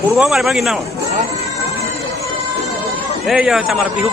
Purwo mari bagi nama. Ya camar bihu.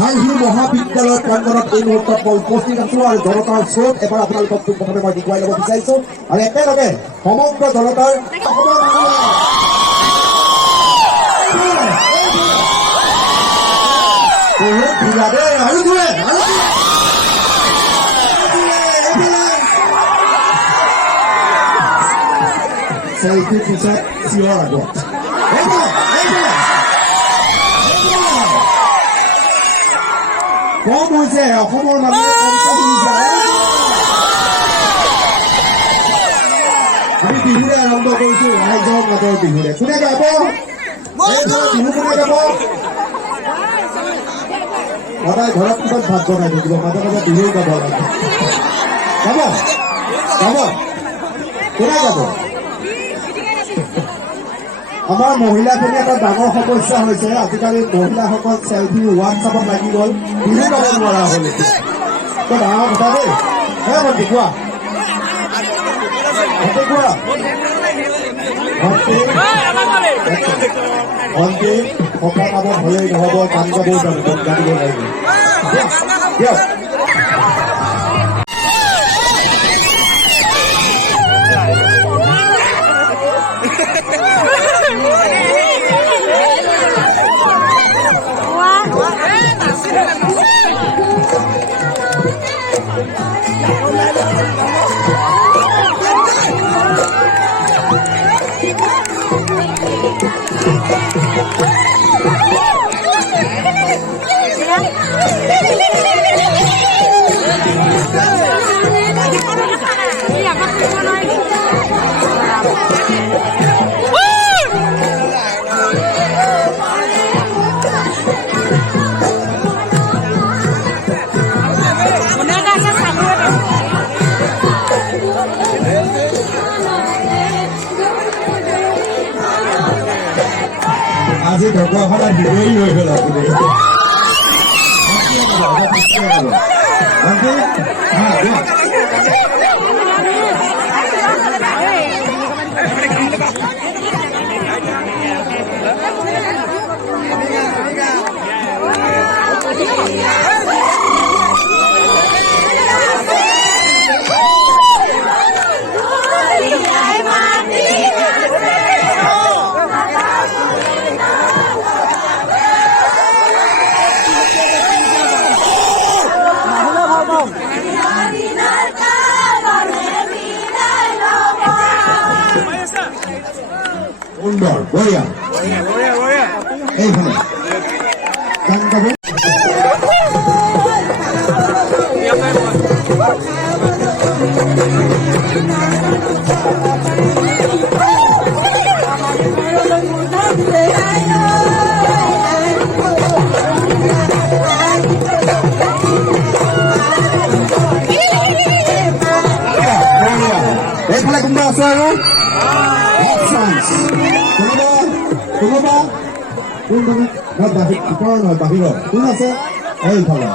High heel মহাবিদ্যালয় প্ৰাংগণত এই মুহূৰ্তত মই উপস্থিত আছো আৰু জনতাৰ স্ৰোত এবাৰ আপোনালোকক প্ৰথমে মই দেখুৱাই ল'ব বিচাৰিছো আৰু একেলগে সমগ্ৰ জনতাৰ পিছত চিঞৰ আগত কম হৈছে অসমৰ মানুহে আমি বিহুৰে আৰম্ভ কৰিছো ৰাইজৰ মাজৰ বিহুৰে কোনে গাব বিহু কোনে গাব সদায় ঘৰত কিমান ভাত বনাই থাকিব মাজে মাজে বিহু গাব লাগে গাব কোনে গাব আমাৰ মহিলাখিনি এটা ডাঙৰ সমস্যা হৈছে আজিকালি মহিলাসকল চেল্ফি হোৱাটছআপত লাগি গ'ল বিহু গাব নোৱাৰা হ'ল তো ডাঙৰ কথা দেই ভণ্টি কোৱা ভণ্টি সপা কামত হ'লেই নহ'ব গান গাবও জানিব জানিব লাগিব দিয়ক আজি ঢকুৱাখনত বিৰহী হৈ গ'ল আপুনি সুন্দর বঢ়িয়া এইখানে গান গাব এইফালে কোনোবা আছে আৰু কোনোবা ভিতৰৰ নহয় বাহিৰত কোন আছে এইফালে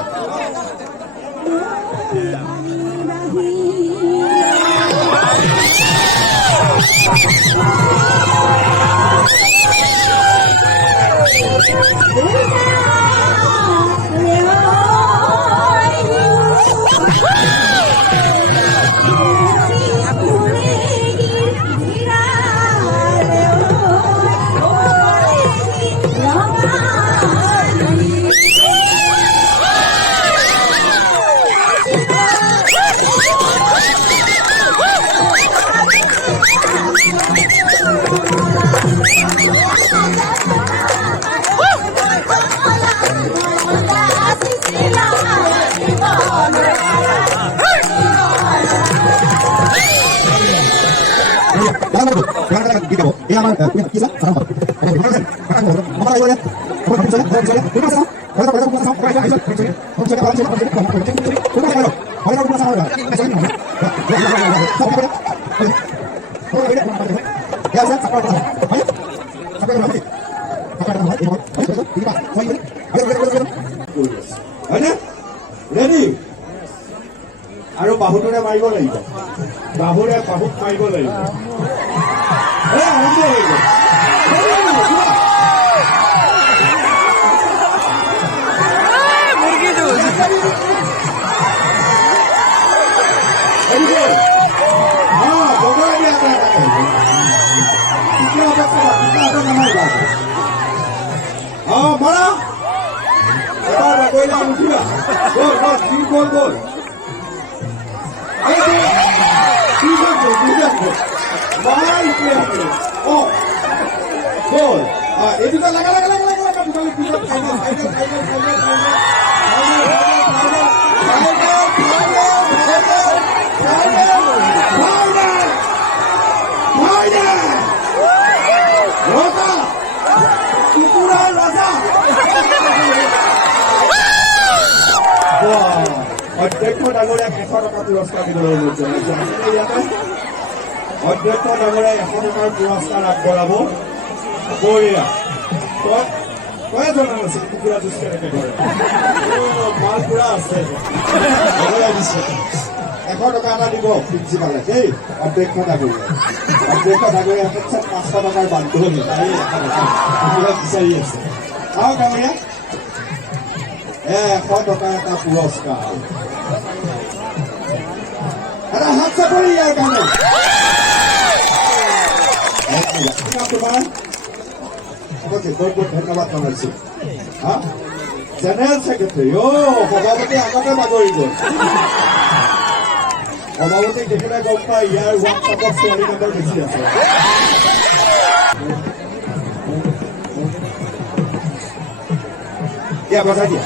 হয়নে ৰেডি আৰু বাহুটোৰে মাৰিব লাগিব বাহুত মাৰিব লাগিব আৰম্ভ হৈ গ'ল মাৰা এবাৰ কইলা উঠিবা গ'ল গ'ল এইটো লাগা অধ্যক্ষ ডাঙৰীয়াক 100 টকা পুৰস্কাৰ দিবলৈ অনুৰোধ জনাইছো ইয়াতে অধ্যক্ষ ডাঙৰীয়াই 100 টকাৰ পুৰস্কাৰ আগবঢ়াব বঢ়িয়া কয়ে জনা নাছিল কুকুৰা যুঁজ কেনেকে কৰে মাল পুৰা আছে দিছে 100 টকা এটা দিব প্ৰিন্সিপালে দেই অধ্যক্ষ ডাঙৰীয়াই 500 টকাৰ বান্ধৱী বিচাৰি আছে ডাঙৰীয়া 100 টকা এটা পুৰস্কাৰ এটা হাত চাপৰি ইয়াৰ কাৰণে তোমাৰ বহুত ধন্যবাদ জনাইছো জেনেৰেল ছেক্ৰেটাৰী সভাপতি আগতে বাগৰি গ'ল সভাপতিক দেখিলে গম পাই ইয়াৰ হোৱাটছআপত ছোৱালী নম্বৰ বেছি আছে দিয়া বজাই দিয়া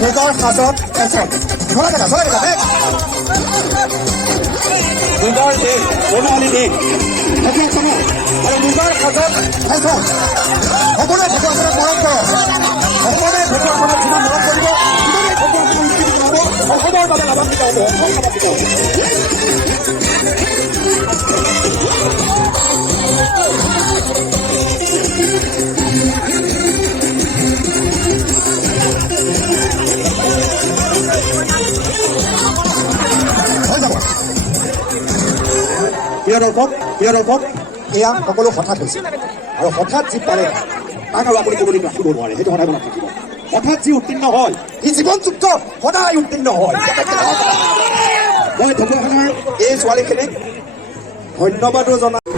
নিজৰ হাতত এখন চলাই থাকা দেই নিজৰ দেশ বনোৱালী দেশ আৰু নিজৰ হাতত এখন সকলোৱে ভগৱানক মৰম কৰক সকলোৱে ভগৱানক যিমান মৰম কৰিব সিমানেই ভগৱানক উৎপীড়িত হ'ব অসমৰ বাবে লাভান্বিত হ'ব অসম লাভান্বিত হ'ব প্ৰিয় দৰ্শক এয়া সকলো হঠাৎ হৈছে আৰু হঠাৎ যি পালে তাক আৰু আপুনি ক'বলৈ ৰাখিব নোৱাৰে সেইটো সদায় মনত থাকিব হঠাৎ যি উত্তীৰ্ণ হয় সি জীৱনযুক্ত সদায় উত্তীৰ্ণ হয় মই ঢকুৱাখানাৰ এই ছোৱালীখিনিক ধন্যবাদো জনাই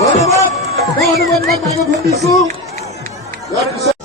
ধন্যবাদ মই অনুবন্ধন মাইক্ৰফোন দিছো ইয়াৰ পিছত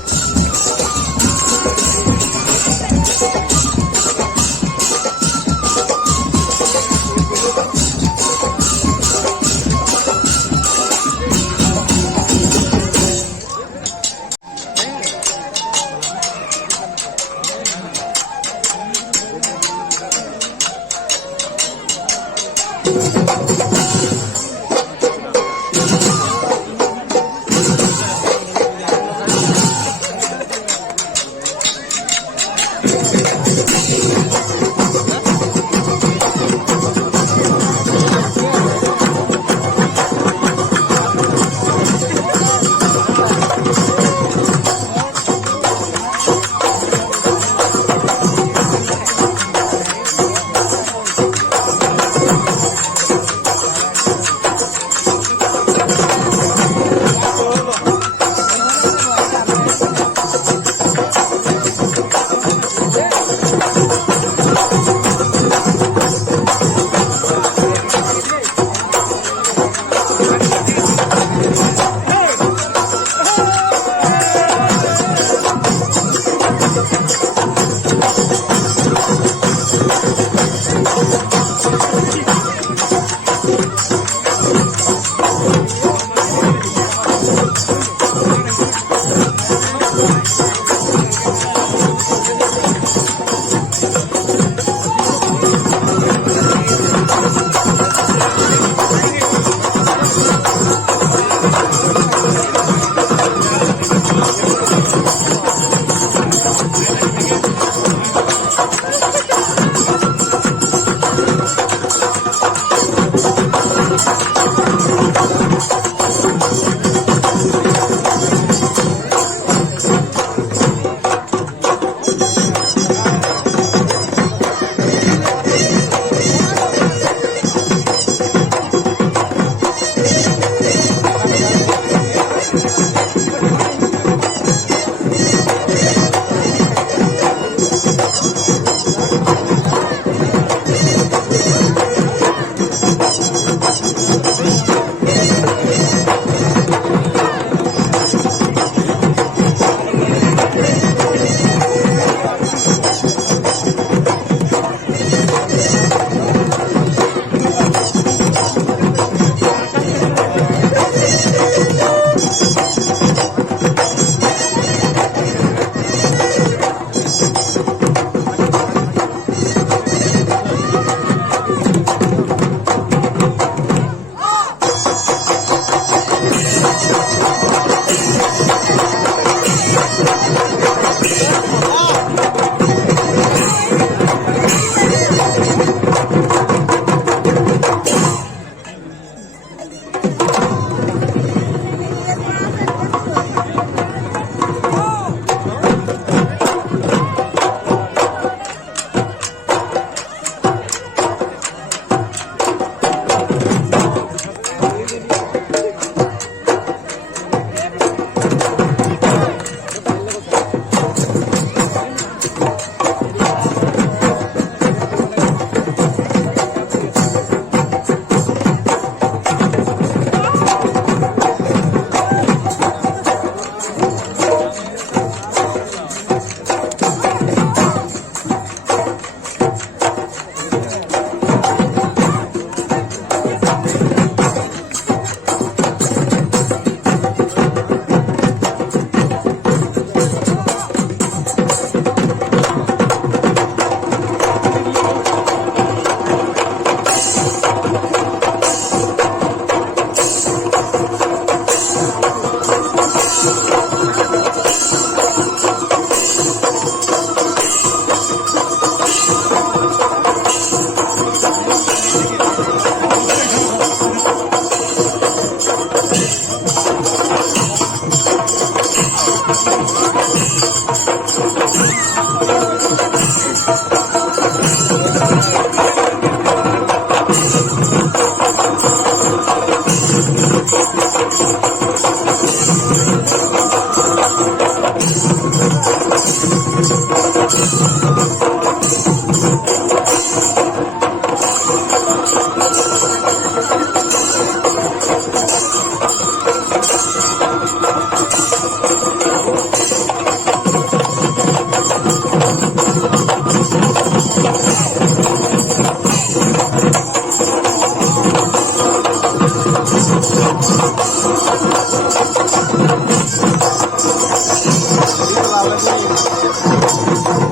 เราแล้วที่